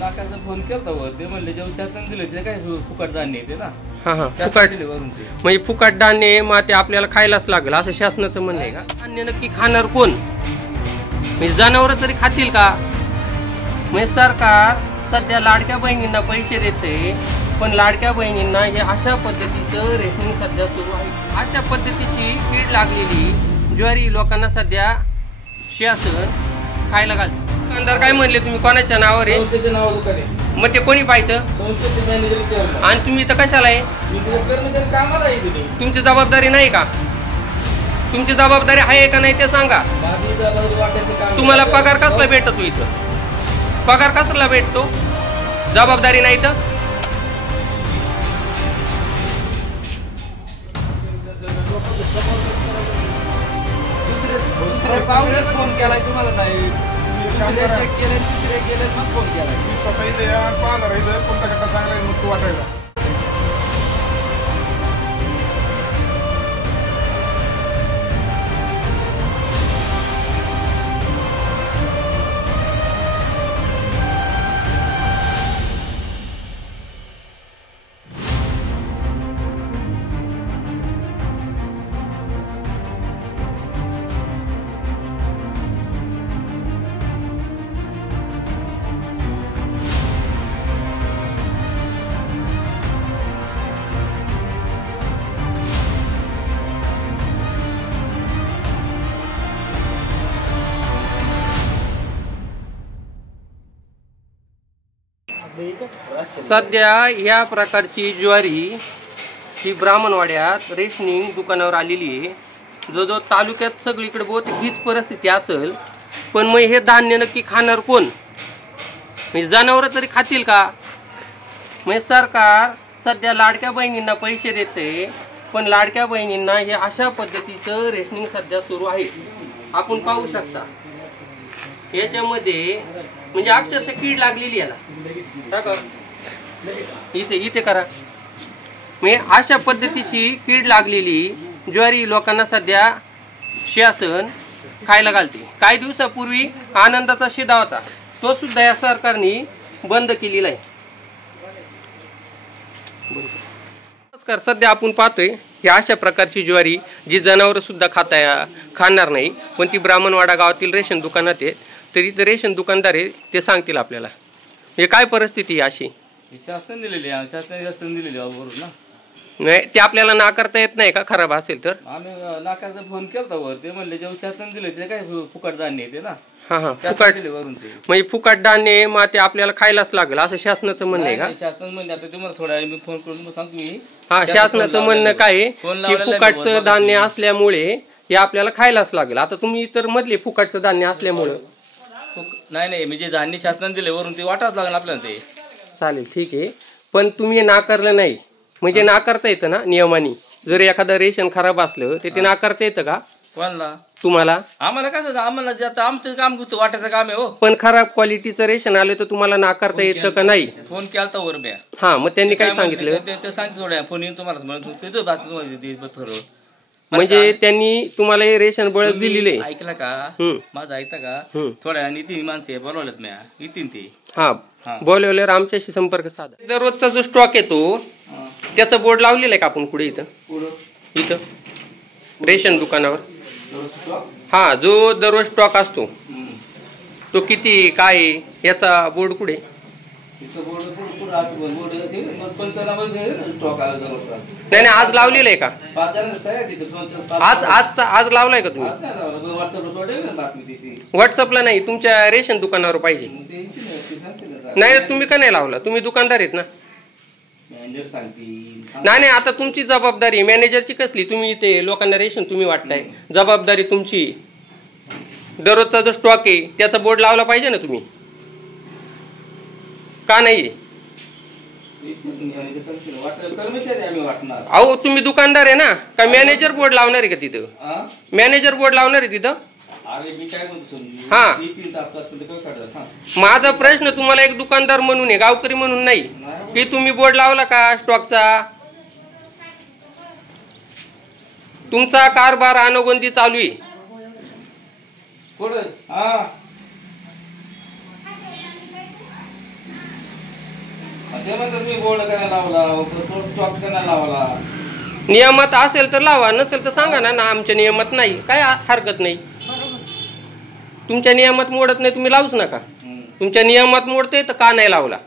नाकाचा फोन केलता वर ते म्हणले जेव्हा शासन दिलं ते काय फुकट धान्य येते ना. हा हा फुकट म्हणजे फुकट धान्य मग ते आपल्याला खायलाच लागेल असं शासनाचं म्हणणं आहे का? धान्य नक्की खाणार कोण? म्हणजे जनावर तरी खातील का? म्हणजे सरकार सध्या लाडक्या बहिणींना पैसे देते, पण लाडक्या बहिणींना हे अशा पद्धतीचं रेशनिंग सध्या सुरू आहे. अशा पद्धतीची कीड लागलेली ज्वारी लोकांना सध्या शासन खायला घालते. दुकानदार काय म्हणले तुम्ही कोणाच्या नावावर आहे? मग ते कोणी पाहायचं? आणि तुम्ही इथं कशाला आहे? तुमची जबाबदारी नाही का? तुमची जबाबदारी आहे का नाही ते सांगा. तुम्हाला पगार कसला भेटतो? इथं पगार कसला भेटतो? जबाबदारी नाही तर फोन केलाय तुम्हाला साहेब, दुसरे चेक केले, तिसरे केले, मग फोन केलाय. स्वतः इथे 5,000 इथं कोणता गट्टा चांगला आहे मग तू वाटायला. सध्या या प्रकारची ज्वारी ही ब्राह्मणवाड्यात रेशनिंग दुकानावर आलेली आहे. जो तालुक्यात सगळीकडे बहुतेक हीच परिस्थिती असेल. पण मग हे धान्य नक्की खाणार कोण? म्हणजे जनावर तरी खातील का? म्हणजे सरकार सध्या लाडक्या बहिणींना पैसे देते, पण लाडक्या बहिणींना हे अशा पद्धतीचं रेशनिंग सध्या सुरू आहे. आपण पाहू शकता याच्यामध्ये म्हणजे अक्षरशः कीड लागलेली याला. इथे इथे करा. म्हणजे अशा पद्धतीची कीड लागलेली ज्वारी लोकांना सध्या शासन खायला घालते. काही दिवसापूर्वी आनंदाचा शिदा होता, तो सुद्धा या सरकारने बंद केलेला आहे. नमस्कार. सध्या आपण पाहतोय ही अशा प्रकारची ज्वारी जी जनावर सुद्धा खाणार नाही, पण ती ब्राह्मणवाडा गावातील रेशन दुकानात आहे. तरी ते रेशन दुकानदार आहे, ते सांगतील आपल्याला हे काय परिस्थिती आहे अशी. शासन दिलेली आहे, शासन दिलेली बरोबर ना. नाही ते आपल्याला नाकारता येत नाही का खराब असेल तर? आम्ही नाकाचा फोन केलता वर ते म्हणले जेव्हा शासन दिलं ते काय फुकट धान्य येते ना. हा हा फुकट म्हणजे फुकट धान्य मग ते आपल्याला खायलाच लागेल असं शासनाचं म्हणणं आहे का? शासन म्हणजे आता तुम्हाला थोड्या वेळ मी फोन करून सांगतो मी. हा शासनाचं म्हणणं काय की फुकटचं धान्य असल्यामुळे हे आपल्याला खायलाच लागेल. आता तुम्ही तर मधले फुकटचं धान्य असल्यामुळं नाही म्हणजे धान्य शासनाने दिले वरून ते वाटावंच लागेल आपल्याला. ते चालेल ठीक आहे, पण तुम्ही हे नाकारलं नाही म्हणजे नाकारता येतं ना नियमाने. जर एखादं रेशन खराब असलं तर ते नाकारता येतं का? कोणाला? तुम्हाला. आम्हाला कसं आम्हाला आता आमचं काम वाटायचं काम आहे हो. पण खराब क्वालिटीचं रेशन आलं तर तुम्हाला नाकारता येतं का नाही? फोन केलता वर ब्या. हा मग त्यांनी काय सांगितलं? ते सांगितलं थोड्या फोन येऊन तुम्हाला म्हणून म्हणजे त्यांनी तुम्हाला हे रेशन बळच दिलेले. ऐकलं का माझं? ऐकता का? थोड्या नितीन माणसे बोलवलेत म्या येतील ते. हा बोलवल्यावर आमच्याशी संपर्क साधा. दररोजचा जो स्टॉक येतो त्याचा बोर्ड लावलेला आहे का आपण कुठे? इथं रेशन दुकानावर. हा जो दररोज स्टॉक असतो तो किती काय याचा बोर्ड कुठे? नाही आज लावलेलं आहे का? आज लावलाय का तुम्ही? व्हॉट्सअपला नाही, तुमच्या रेशन दुकानावर पाहिजे. नाही तुम्ही का नाही लावला? तुम्ही दुकानदार आहेत ना. नाही आता तुमची जबाबदारी मॅनेजरची कसली? तुम्ही इथे लोकांना रेशन तुम्ही वाटताय, जबाबदारी तुमची. दररोजचा जो स्टॉक आहे त्याचा बोर्ड लावला पाहिजे ना तुम्ही. का नाही? अहो तुम्ही दुकानदार आहे ना, का मॅनेजर बोर्ड लावणार आहे का तिथं? मॅनेजर बोर्ड लावणार आहे तिथं? हा माझा प्रश्न तुम्हाला एक दुकानदार म्हणून आहे, गावकरी म्हणून नाही की तुम्ही बोर्ड लावला का स्टॉकचा? तुमचा कारभार अनोगंदी चालू आहे. ते म्हणतात मी बोर्ड करायला लावला, स्टॉक करायला लावला. नियमात असेल तर लावा, नसेल तर सांगा ना आमच्या नियमात नाही, काय हरकत नाही. तुमच्या नियमात मोडत नाही तुम्ही लावूच नका. तुमच्या नियमात मोडते तर का नाही लावला?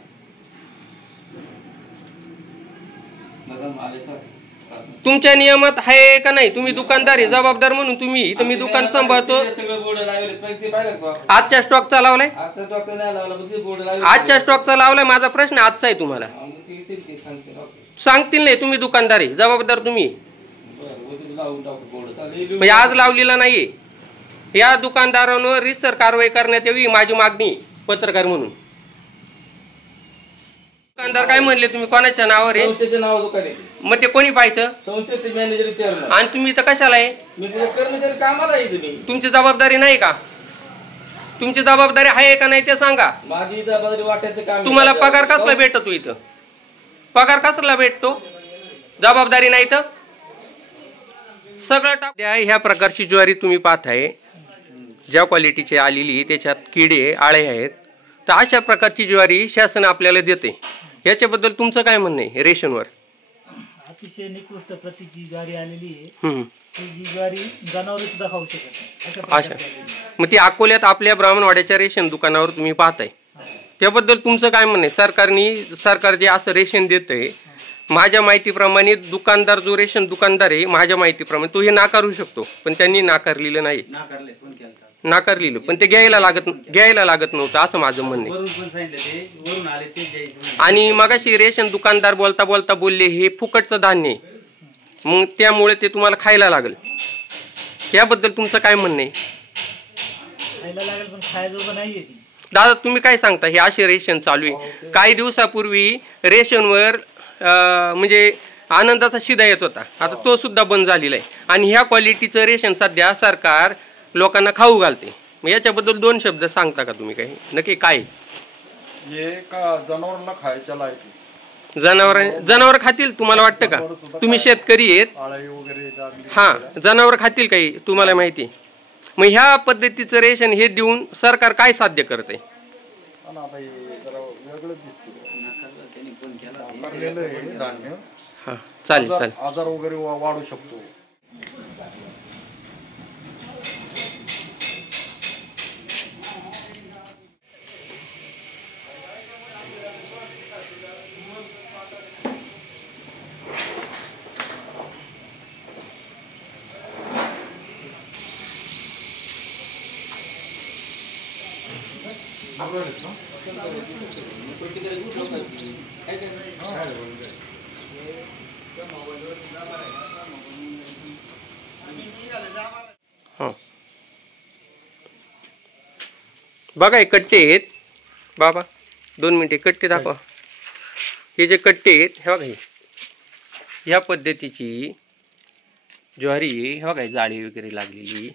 तुमच्या नियमात आहे का नाही? तुम्ही दुकानदार आहे, जबाबदार म्हणून तुम्ही इथं मी दुकान सांभाळतो. आजच्या स्टॉकचा लावलाय, आजच्या स्टॉकचा लावलाय. माझा प्रश्न आजचा आहे तुम्हाला. सांगतील नाही, तुम्ही दुकानदार आहे, जबाबदार तुम्ही. म्हणजे आज लावलेला नाहीये. या दुकानदारांवर रितसर कारवाई करण्यात यावी माझी मागणी पत्रकार म्हणून. दुकानदार काय म्हणले तुम्ही कोणाच्या नावावर आहे? संस्थेचे नाव दुकान आहे. मग ते कोणी पाहायचं? संस्थेचे मॅनेजर चेअरमन. आणि तुम्ही इथं कशाला आहे? मी तुझे कर्मचारी कामाला आहे. तुम्ही तुमची जबाबदारी नाही का? तुमची जबाबदारी आहे का नाही ते सांगा. माझी जबाबदारी वाटायचं काम. तुम्हाला पगार कसला भेटतो इथं? पगार कसला भेटतो? जबाबदारी नाही तर सगळं टाक. ह्या प्रकारची ज्वारी तुम्ही पाहताय, ज्या क्वालिटीची आलेली त्याच्यात किडे आळे आहेत, तर अशा प्रकारची ज्वारी शासन आपल्याला देते. याच्याबद्दल तुमचं काय म्हणणं आहे? रेशनवर अतिशय निकृष्ट प्रतीची ज्वारी आलेली आहे. ती जी ज्वारी जनावर सुद्धा खाऊ शकत नाही अशा. मग ती अकोल्यात आपल्या ब्राह्मणवाड्याच्या रेशन दुकानावर तुम्ही पाहताय, त्याबद्दल तुमचं काय म्हणणं आहे? सरकार जे असं रेशन देतंय, माझ्या माहितीप्रमाणे दुकानदार जो रेशन दुकानदार आहे माझ्या माहितीप्रमाणे तो हे नाकारू शकतो, पण त्यांनी नाकारलेलं नाही. नाकारलेलं पण ते घ्यायला लागत नव्हतं असं माझं म्हणणं आहे. आणि मगाशी रेशन दुकानदार बोलता बोलता बोलले हे फुकटचं धान्य आहे, मग त्यामुळे ते तुम्हाला खायला लागेल. याबद्दल तुमचं काय म्हणणं आहे? दादा तुम्ही काय सांगता? हे असे रेशन चालू आहे. काही दिवसापूर्वी रेशनवर म्हणजे आनंदाचा शिदा येत होता, आता तो सुद्धा बंद झालेला आहे. आणि ह्या क्वालिटीचं रेशन सध्या सरकार लोकांना खाऊ घालते. मग याच्याबद्दल दोन शब्द सांगता का तुम्ही? काही नक्की काय जनावरांना खायच्या लायक? जनावर खातील तुम्हाला वाटतं का? तुम्ही शेतकरी आहेत, हा, जनावर खातील काही तुम्हाला माहिती? मग ह्या पद्धतीचं रेशन हे देऊन सरकार काय साध्य करते? हा चालेल चालेल. आजार वगैरे वाढू शकतो. बघा हे कट्टे आहेत बाबा, 2 मिनिटे कट्टे दाखवा. हे जे कट्टे आहेत हे बघा, ह्या पद्धतीची ज्वारी हे बघा, जाळी वगैरे लागलेली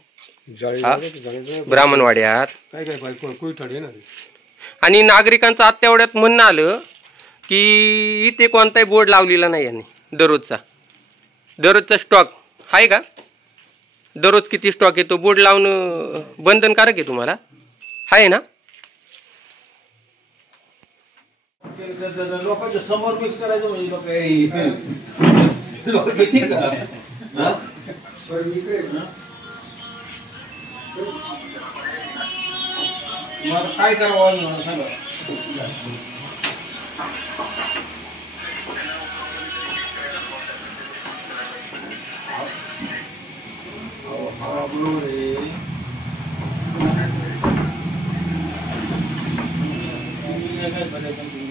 ब्राह्मणवाड्यात. आणि नागरिकांचं आत्तेवड्यात म्हणणं आलं की इथे कोणताही बोर्ड लावलेला नाही यांनी. दररोजचा स्टॉक आहे का? दररोज किती स्टॉक येतो बोर्ड लावणं बंधनकारक आहे तुम्हाला? आहे ना? लोकांच्या समोर मिक्स करायचं म्हणजे लोक घेतील का? मला काय करावं मला सांगा.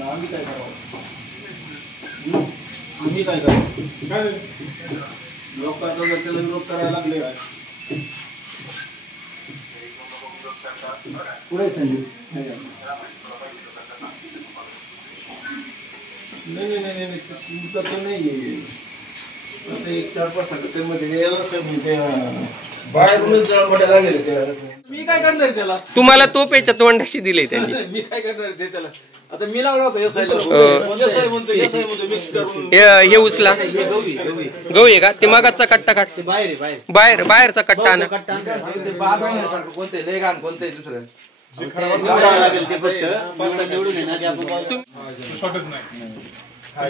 आम्ही काय करावं? आम्ही काय करावं? लोकांचा जर त्याला विरोध करायला लागले काय पुढे सांगितलं नाही तुमचं तर नाही. आता 1-4-5 संघटनेमध्ये बाहेरूनच जळमड्या लागेल. मी काय करणार त्याला? तुम्हाला तोपेच्या तोंडाशी दिले त्यांनी. मी काय करणार ते त्याला? आता मी लावला होता हे उचला. गहू आहे का? ते मगाचा कट्टा काढते बाहेरचा कट्टा. कोणते लय घाण कोणते दुसरं जे खराब असतं शॉर्टच नाही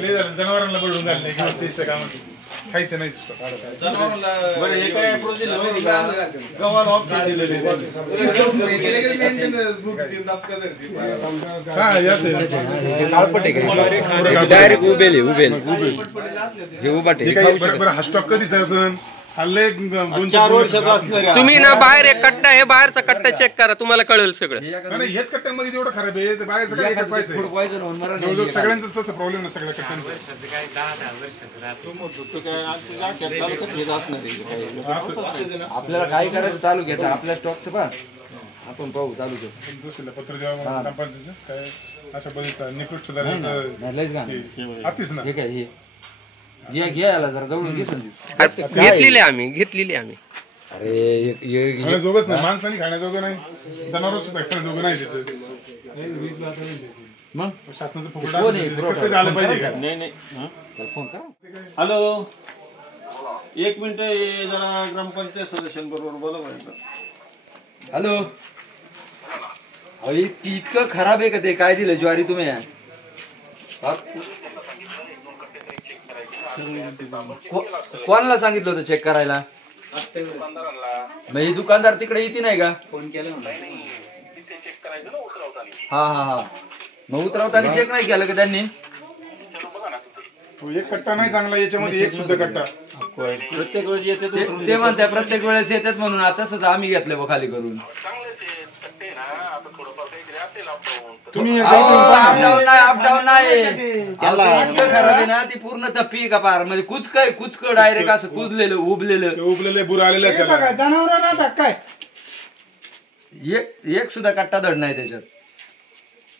लय झालं, जनावरांना बळून झालं किंवा ते सगळं खायचं नाही डायरेक्ट उभेल हा स्टॉक कधीच असन दोन-4 वर्ष तुम्ही ना बाहेर एक कट्टा आहे, बाहेरचा कट्टा चेक करा, तुम्हाला कळेल सगळं. नाही हेच कट्ट्यामध्ये जेवढं खराब आहे बाहेरचं काय पाहिजे सगळ्यांच तसं प्रॉब्लेम आहे सगळ्या कट्ट्यांचा. आपल्याला काय करायचं तालुक्याचं आपल्या स्टॉकचं पा आपण पाहू तालुक्याचं पत्र जेव्हा ग्रामपंचायतचं काय अशा पद्धतीचा निकृष्ट दर्जाचं अतिच ना घ्यायला जरा जवळून घेतलेली आम्ही खाण्याजोगच नाही, माणसाने खाण्याजोगं नाही, जनावर सुद्धा खाण्याजोगं नाही तिथं. मग शासनाचं फुकट कसं झालं पाहिजे का? फोन करा. हॅलो, 1 मिनिट जरा ग्रामपंचायत सदस्यांबरोबर बोला. हॅलो, इतकं खराब आहे का ते? काय दिलं ज्वारी तुम्ही? कोणाला सांगितलं होतं चेक करायला? म्हणजे दुकानदार तिकडे येते नाही का? फोन केला हा मग उतरवताना चेक नाही केलं का त्यांनी? एक कट्टा नाही चांगला याच्यामध्ये, एक सुद्धा कट्टा प्रत्येक वेळेस येते ते म्हणतात प्रत्येक वेळेस येतात म्हणून तसंच आम्ही घेतलं खाली करून. तुम्ही अपडाऊन नाही इतकं खराब आहे ना, ती पूर्ण तप्पी का पार म्हणजे कुचक डायरेक्ट असं कुजलेलं उबलेले बुर आलेले जनावर काय एक सुद्धा कट्टा धड नाही त्याच्यात.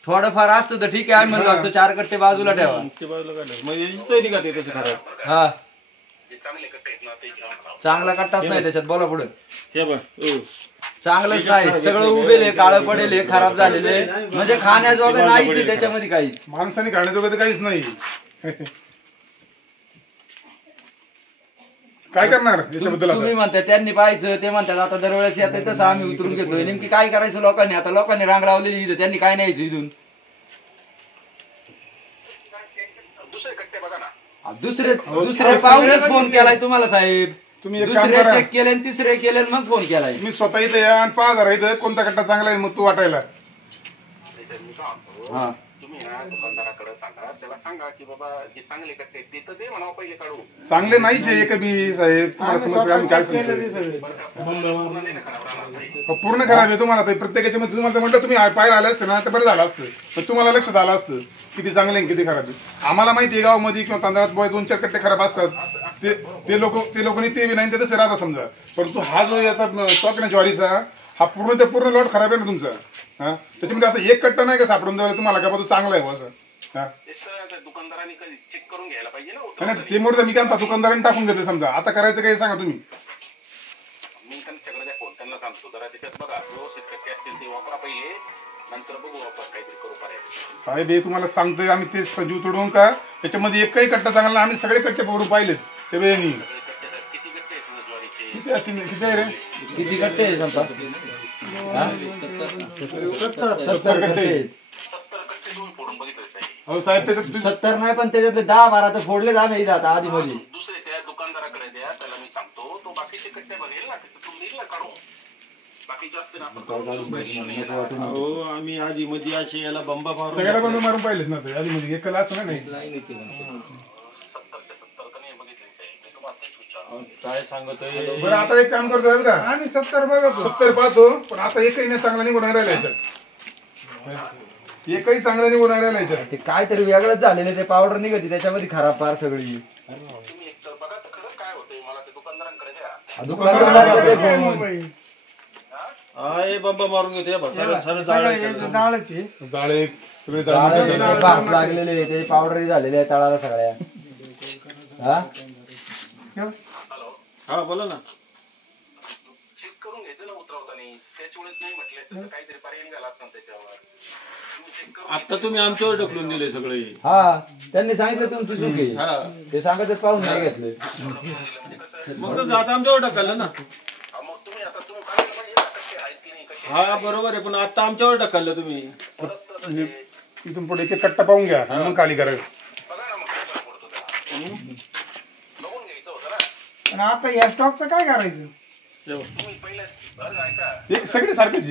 थोडंफार असतं तर ठीक आहे, आम्ही म्हणलो असतं 4 कट्टे बाजूला ठेवा. हा चांगला कट्टाच नाही त्याच्यात. बोला पुढे. चांगलंच नाही, सगळं उभेले, काळं पडेल, खराब झालेले, म्हणजे खाण्याजोगं नाहीच त्याच्यामध्ये काहीच. माणसाने खाण्याजोगं तर काहीच नाही. काय करणार याच्याबद्दल? तुम्ही म्हणता त्यांनी पाहायचं, ते म्हणतात आता दरवेळेस येते तसं आम्ही उतरून घेतोय. नेमकी काय करायचं लोकांनी? आता लोकांनी रांग लावलेली इथं, त्यांनी काय न्यायचं इथून? दुसरे पाहुणेच फोन केलाय तुम्हाला साहेब. तुम्ही दुसरे चेक केले, तिसरे केले, मग फोन केलाय. मी स्वतः इथे या आणि 5,000 इथं कोणता कट्टा चांगला आहे मग तू वाटायला. हा दुकानदाराकडे सांगा, त्याला सांगा की बाबा जे चांगले कट्टे ते तर दे म्हणा, पहिले काढू. चांगले नाहीच आहे एक बी साहेब. तुम्हाला समजतं आम्ही काय सांगतो? पूर्ण खराब आहे. तुम्हाला प्रत्येकाच्या मध्ये तुम्हाला म्हटलं तुम्ही पाहायला आले असते ना तर बरं झालं असतं, पण तुम्हाला लक्षात आलं असतं किती चांगले किती खराब आहे. आम्हाला माहिती आहे गावामध्ये किंवा तांदळात 2-4 कट्टे खराब असतात, ते लोकांनी ते बी नाही ते तसे राहता समजा. परंतु हा जो याचा स्टॉक ना ज्वारीचा, हा पूर्ण लॉट खराब आहे ना तुमचा. हा त्याच्यामध्ये असं एक कट्टा नाही का सापडून द्यायला तुम्हाला का बाबा चांगला आहे असं. दुकानदारांनी चेक करून घ्यायला पाहिजे ना. ते मोठं मी काय म्हणतो, दुकानदारांनी टाकून घेतलं समजा. आता करायचं काय सांगा तुम्ही? मी त्यांच्याकडे द्या फोन, त्यांना सांगतो जरा त्याच्यात बघा व्यवस्थित कट्टे असतील ते वापरा पहिले, नंतर बघू आपण काहीतरी करू पर्याय. साहेब हे तुम्हाला सांगतोय आम्ही, ते सजीव तोडून का त्याच्यामध्ये एकही कट्टा चांगला. आम्ही सगळे कट्टे पकडून पाहिलेत ते बेनी. किती कट्टे आहेत ज्वारीचे? किती असतील? किती आहे रे? किती कट्टे आहे समजा? 70 कट्टे. 70 कट्टे तुम्ही फोडून बघितले साहेब? हो साहेब त्याच्यात 70 नाही, पण त्याच्यातले 10-12 तर फोडले आम्ही इथं आता आधी मध्ये. दुसरे त्या दुकानदाराकडे द्या, त्याला मी सांगतो, तो बाकीचे कट्टे बघेल ना, त्याच्यातून देईल ना काढून. बाकी जास्त आम्ही आधी मध्ये असे याला बंबा सगळ्या बंद मारून पाहिलेत ना ते आधी मध्ये. एकाला असं नाही. 70 ते 70 का नाही बघितले साहेब? मी तुम्हाला तेच विचारतो. काय सांगतोय. बरं आता एक काम करतो का, आम्ही 70 बघतो, 70 पाहतो, पण आता एकही नाही चांगला निघून राहिला याच्यात. एकही चांगला निघून राहिला याच्यात. ते काहीतरी वेगळंच झालेलं, ते पावडर निघते त्याच्यामध्ये खराब पार सगळी. तुम्ही एकतर बघा तर खरं काय होतंय, मला ते दुकानदारांकडे द्या. बंबा मारून घेते भास लागलेले, ते पावडर झालेले आहे तळाला सगळ्या. हा बोला ना. चेक करून घ्यायचं ना उतरवताना. त्याच वेळेस नाही म्हटले तर काहीतरी पर्याय निघाला असणार त्याच्यावर. आता तुम्ही आमच्यावर ढकलून दिले सगळे. हा त्यांनी सांगितलं तुमची चुकी, ते सांगतच पाहून नाही घेतले. मग तो जात आमच्यावर ढकललं ना. मग तुम्ही आता तुम्ही कट्टे आहेत की नाही, कसे हा बरोबर आहे, पण आता आमच्यावर ढकललं तुम्ही. इथून पुढे एक कट्टा पाहून घ्या मग खाली करा. पण आता या स्टॉकचं काय करायचं? सगळे सारखेच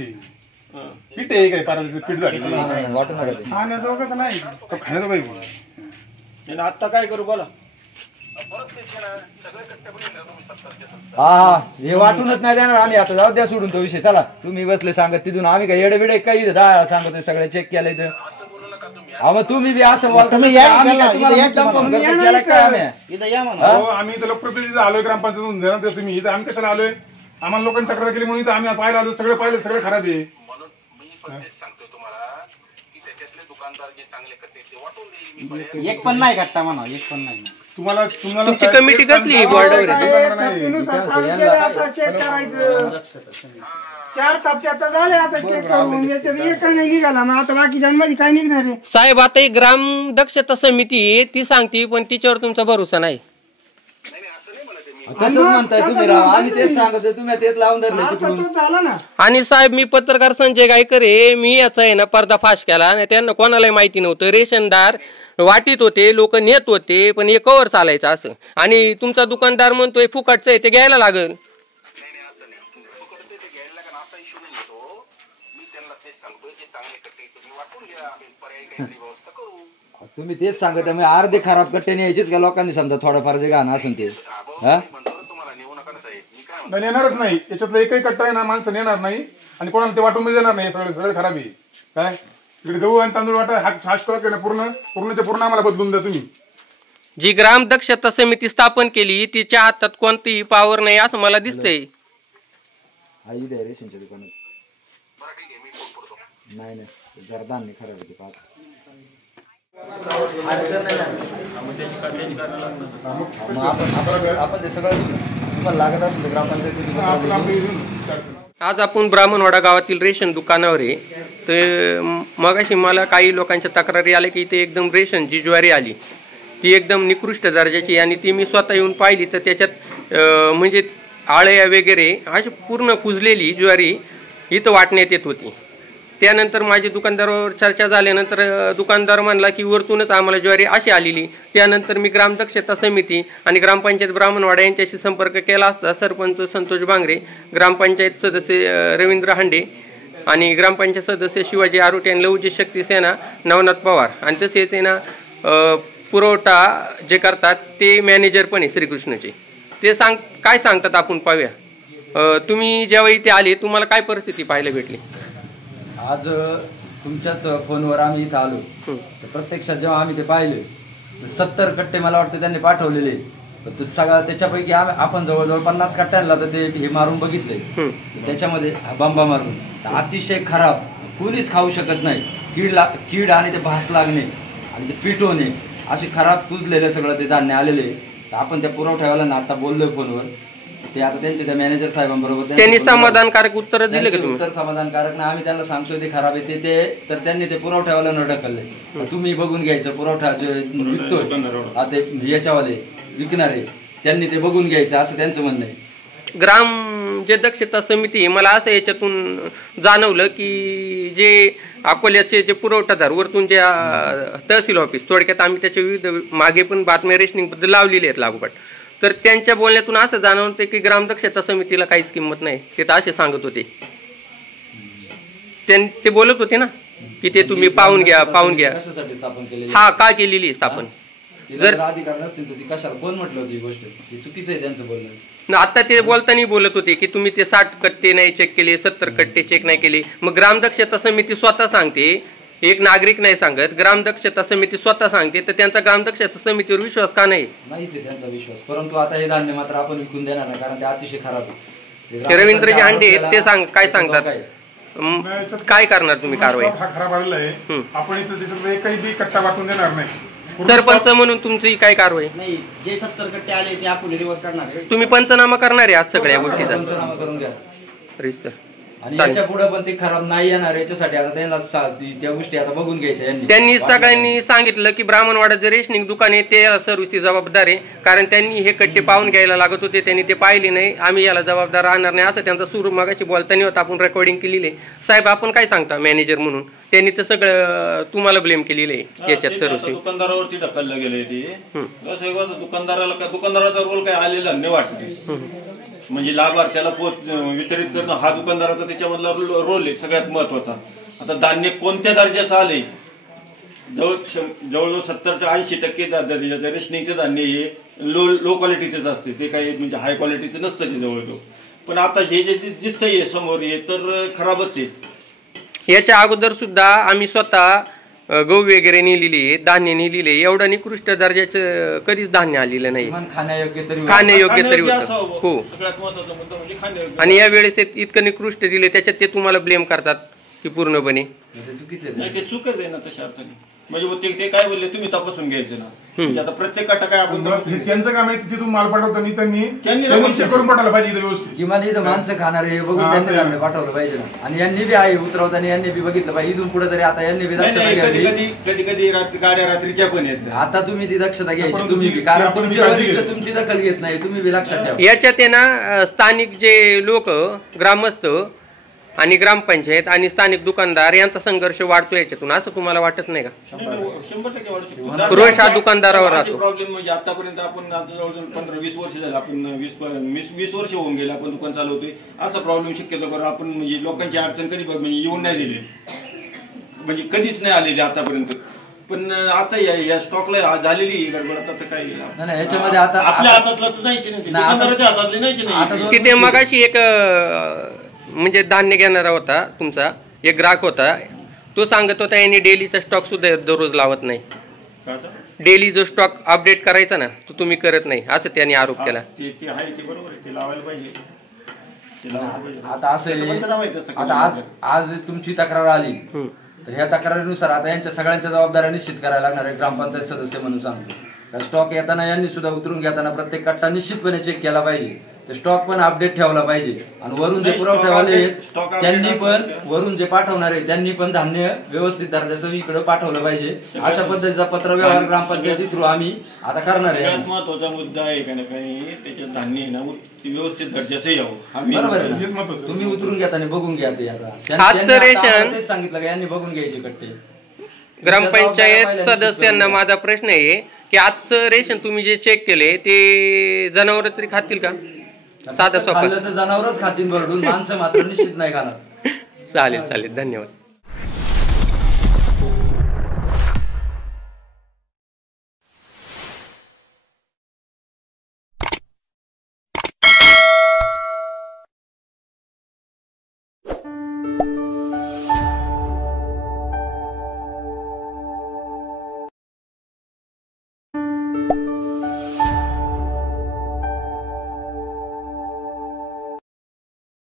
पीठ आहे काय पाराचं पीठ झाली खाण्याजोगंच नाही. खाण्याचं पाहिजे. आता काय करू बोला. हा हे वाटूनच नाही देणार आम्ही. आता जाऊ द्या सोडून तो विषय. चला तुम्ही बसले सांगत तिथून आम्ही काय येडे बिडे काही सांगतोय सगळे चेक केलंय तर. मग तुम्ही बी असं बोलता आम्ही इथं लोकप्रतिनिधी आलोय ग्रामपंचायत तुम्ही इथं आम्ही कशाला आलोय? आम्हाला लोकांनी तक्रार केली म्हणून इथं आम्ही पाहायला आलो. सगळे पाहिले सगळे खराब आहे. म्हणून मी पण तेच सांगतोय तुम्हाला की त्याच्यातले दुकानदार जे चांगले करते ते वाटून देईल. एक पण नाही करता म्हणा, एक पण नाही. तुम्हाला तुमची कमिटी कसली बोर्डावर आहे? आता चेक करायचं 4 टप्प्यात झाले. आता चेक करून याच्यात एक नाही निघाला. मग आता बाकीच्यांमध्ये काय निघणार आहे? साहेब आता ही ग्राम दक्षता समिती आहे ती सांगते, पण तिच्यावर तुमचा भरोसा नाही. तसंच म्हणताय तुम्ही राव. आम्ही तेच सांगतोय तुम्ही तेच लावून धरले. झाला ना. आणि साहेब मी पत्रकार संजय गायकर आहे. मी याचा आहे ना पर्दाफाश केला आणि त्यांना कोणालाही माहिती नव्हतं. रेशनदार वाटीत होते, लोक नेत होते, पण हे कवर चालायचं असं. आणि तुमचा दुकानदार म्हणतोय फुकटचं आहे ते घ्यायला लागल. तुम्ही तेच सांगत मी अर्धे खराब कट्टे न्यायचेच का लोकांनी समजा थोडंफार जे गाणं असेल ते. नेणारच नाही. याच्यातलं एकही कट्टा आहे ना माणसं नेणार नाही आणि कोणाला ते वाटून देणार नाही. सगळे सगळे खराब आहे. काय इकडे गहू आणि तांदूळ वाटा हा स्टॉक आहे ना पूर्णच्या पूर्ण आम्हाला बदलून द्या तुम्ही. जी ग्राम दक्षता समिती स्थापन केली तिच्या हातात कोणतीही पावर नाही असं मला दिसतंय. रेशनच्या दुकानात नाही जरा धान्य खराब होते पाहत. आपण ते सगळं तुम्हाला लागत असेल तर ग्रामपंचायत. आज आपण ब्राह्मणवाडा गावातील रेशन दुकानावर आहे. तर मगाशी मला काही लोकांच्या तक्रारी आल्या की ते एकदम रेशन जी ज्वारी आली ती एकदम निकृष्ट दर्जाची आणि ती मी स्वतः येऊन पाहिली तर त्याच्यात म्हणजे आळ्या वगैरे अशी पूर्ण कुजलेली ज्वारी इथं वाटण्यात येत होती. त्यानंतर माझी दुकानदारावर चर्चा झाल्यानंतर दुकानदार म्हणला की वरतूनच आम्हाला ज्वारी अशी आलेली. त्यानंतर मी ग्रामदक्षता समिती आणि ग्रामपंचायत ब्राह्मणवाडा यांच्याशी संपर्क केला असता सरपंच संतोष बांगरे, ग्रामपंचायत सदस्य रवींद्र हांडे आणि ग्रामपंचायत सदस्य शिवाजी आरोटे आणि लवजी शक्ती सेना नवनाथ पवार आणि तसेच आहे ना पुरवठा जे करतात ते मॅनेजर पण आहे श्रीकृष्णचे. ते काय सांगतात आपण पाहूया. तुम्ही जेव्हा इथे आले तुम्हाला काय परिस्थिती पाहायला भेटली? आज तुमच्याच फोनवर आम्ही इथं आलो तर प्रत्यक्षात जेव्हा आम्ही ते पाहिले तर 70 कट्टे मला वाटतं त्यांनी पाठवलेले. तर सगळं त्याच्यापैकी आपण जवळजवळ 50 कट्ट्यांना तर ते हे मारून बघितले. त्याच्यामध्ये बंबा मारून अतिशय खराब, कुणीच खाऊ शकत नाही. कीड आणि ते भास लागणे आणि ते पीठ होणे अशी खराब कुजलेलं सगळं ते धान्य आलेले. तर आपण त्या पुरवठ्यावाल्यांना आता बोललोय फोनवर. ते आता त्यांच्या त्या मॅनेजर साहेबांबरोबर त्यांनी समाधानकारक उत्तर दिले का? उत्तर समाधानकारक नाही. आम्ही त्यांना सांगतोय ते खराब आहे ते तर त्यांनी ते पुरवठ्यावाल्यांना ढकलले. तुम्ही बघून घ्यायचं पुरवठा जे विकतोय आता याच्यावाले विकणारे त्यांनी ते बघून घ्यायचं असं त्यांचं म्हणणं आहे. ग्राम जे दक्षता समिती मला असं याच्यातून जाणवलं की जे अकोल्याचे जे पुरवठादार वरतून जे तहसील ऑफिस थोडक्यात आम्ही त्याच्या विविध मागे पण बातम्या रेशनिंगबद्दल लावलेली आहेत लागोपाठ. तर त्यांच्या बोलण्यातून असं जाणवतं की ग्रामदक्षता समितीला काहीच किंमत नाही. ते तर असे सांगत होते. ते बोलत होते ना की ते तुम्ही पाहून घ्या. कशासाठी स्थापन केलेली? हा का केलेली स्थापन? जर अधिकार नसतील तर ती कशाला कोण म्हटलं होती गोष्ट? ही चुकीचं आहे त्यांचं बोलणं. आता ते बोलताना बोलत होते की तुम्ही ते 60 कट्टे नाही चेक केले, 70 कट्टे चेक नाही केले. मग ग्रामदक्षता समिती स्वतः सांगते, एक नागरिक नाही सांगत, ग्रामदक्षता समिती स्वतः सांगते. तर त्यांचा ग्रामदक्षता समितीवर विश्वास का नाहीच आहे त्यांचा विश्वास. परंतु आता हे धान्य मात्र आपण विकून देणार नाही कारण ते अतिशय खराब आहे. रवींद्रजी हांडे ते काय सांगतात? काय करणार तुम्ही कारवाई? हा खराब आलेला आहे. आपण इथं त्याच्यात एकही बी कट्टा वाटून देणार नाही. सरपंच म्हणून तुमची काय कारवाई? नाही, जे 70 कट्टे आले ते आपण रिवर्स करणार. तुम्ही पंचनामा करणार आहे आज सगळ्या गोष्टीचा? पंचनामा करून घ्या. सर आणि याच्या पुढे पण ते खराब नाही येणार याच्यासाठी आता त्यांना त्या गोष्टी आता बघून घ्यायच्या यांनी. त्यांनी सगळ्यांनी सांगितलं की ब्राह्मणवाडा जे रेशनिंग दुकान आहे ते सर्व्हिसची जबाबदार आहे, कारण त्यांनी हे कट्टे पाहून घ्यायला लागत होते, त्यांनी ते पाहिले नाही, आम्ही याला जबाबदार राहणार नाही असं त्यांचा सूर मगाशी बोलताना होता. आपण रेकॉर्डिंग केलेली आहे. साहेब आपण काय सांगता मॅनेजर म्हणून, त्यांनी तर सगळं तुम्हाला ब्लेम केलेलं आहे याच्यात सर्व्हिस. दुकानदारावरती ढकललं गेलंय ते दुकानदाराचा रोल काय आलेला नाही वाटते. म्हणजे लाभार्थ्याला वितरित करणं हा दुकानदाराचा त्याच्यामधला रोल आहे सगळ्यात महत्वाचा. आता धान्य कोणत्या दर्जाचं आलंय, जवळजवळ 70 ते 80% दर्जाचं रेशनिंगचं धान्य हे लो क्वालिटीचंच असते, ते काही म्हणजे हाय क्वालिटीचं नसतं ते जवळजवळ. पण आता हे जे दिसतंय समोर हे तर खराबच आहे. याच्या अगोदर सुद्धा आम्ही स्वतः गहू वगैरे नेलेली आहे, धान्य नेलेले, एवढं निकृष्ट दर्जाचं कधीच धान्य आलेलं नाही, खाण्यायोग्य तरी होतं. हो, सगळ्यात महत्वाचा मुद्दा म्हणजे खाण्यायोग्य. आणि या वेळेस इतकं निकृष्ट दिले त्याच्यात ते तुम्हाला ब्लेम करतात की पूर्णपणे. चुकीचं नाही, ते चुकच आहे ना तशा अर्थाने. म्हणजे ते काय बोलले तुम्ही तपासून घ्यायचं ना. म्हणजे आता प्रत्येक गटा काय आपण त्यांचं काम आहे, तिथून माल पाठवताना त्यांनी चेक करून पाठवलं पाहिजे इथं व्यवस्थित. किमान इथं माणसं खाणार हे बघून त्यांनी धान्य पाठवलं पाहिजे ना. आणि यांनी बी आहे उतरवताना यांनी बी बघितलं पाहिजे, इथून पुढे तरी आता यांनी बी दक्षता घ्यावी. कधी गाड्या रात्रीच्या पण येत. आता तुम्ही ती दक्षता घ्यायची तुम्ही बी, कारण तुमची दखल घेत नाही, तुम्ही बी लक्षात ठेवा. याच्यात आहे ना स्थानिक जे लोक ग्रामस्थ आणि ग्रामपंचायत आणि स्थानिक दुकानदार यांचा संघर्ष वाढतो याच्यातून, असं तुम्हाला वाटत नाही का? 100% वाढू शकतो. रोष हा दुकानदारावर राहतो. प्रॉब्लेम म्हणजे आतापर्यंत आपण जवळजवळ 15-20 वर्ष झालं, आपण 20 वर्ष होऊन गेले आपण दुकान चालवतोय. असा प्रॉब्लेम शक्यतो करून आपण म्हणजे लोकांची अडचण कधी म्हणजे येऊन नाही दिली, म्हणजे कधीच नाही आलेली आतापर्यंत. पण आता या स्टॉकला झालेली गडबड. आता काय याच्यामध्ये आता आपल्या हातातलं तर जायची नाही, दुकानदाराच्या हातातले जायची नाही. तिथे मगाशी एक म्हणजे धान्य घेणारा होता तुमचा एक ग्राहक होता, तो सांगत होता यांनी डेलीचा स्टॉक सुद्धा दररोज लावत नाही. डेली जो स्टॉक अपडेट करायचा ना तो तुम्ही करत नाही, असं त्यांनी आरोप केला. ते आहे, ते बरोबर आहे, ते लावायला पाहिजे. आता असं आता आज तुमची तक्रार आली तर ह्या तक्रारीनुसार आता यांच्या सगळ्यांच्या जबाबदाऱ्या निश्चित करायला लागणार आहे. ग्रामपंचायत सदस्य म्हणून सांगतो, स्टॉक येताना यांनी सुद्धा उतरून घेताना प्रत्येक कट्टा निश्चितपणे चेक केला पाहिजे, स्टॉक पण अपडेट ठेवला पाहिजे. आणि वरून जे पुरवठेवाले त्यांनी पण वरून जे पाठवणार आहे त्यांनी पण धान्य व्यवस्थित दर्जाचं इकडे पाठवलं पाहिजे. अशा पद्धतीचा पत्रव्यवहार ग्रामपंचायती थ्रू आम्ही आता करणार आहे. सगळ्यात महत्वाचा मुद्दा आहे का नाही, त्याच्यात धान्य ना व्यवस्थित दर्जाचं यावं. बरोबर आहे, तुम्ही उतरून घेताना बघून घ्या. ते आता रेशन सांगितलं का यांनी बघून घ्यायचे कट्टे. ग्रामपंचायत सदस्यांना माझा प्रश्न आहे की आजचं रेशन तुम्ही जे चेक केले ते जनावर तरी खातील का? साधं सोपं खाल्लं तर जनावरच खातील भरडून, माणसं मात्र निश्चित नाही खाणार. चालेल, धन्यवाद.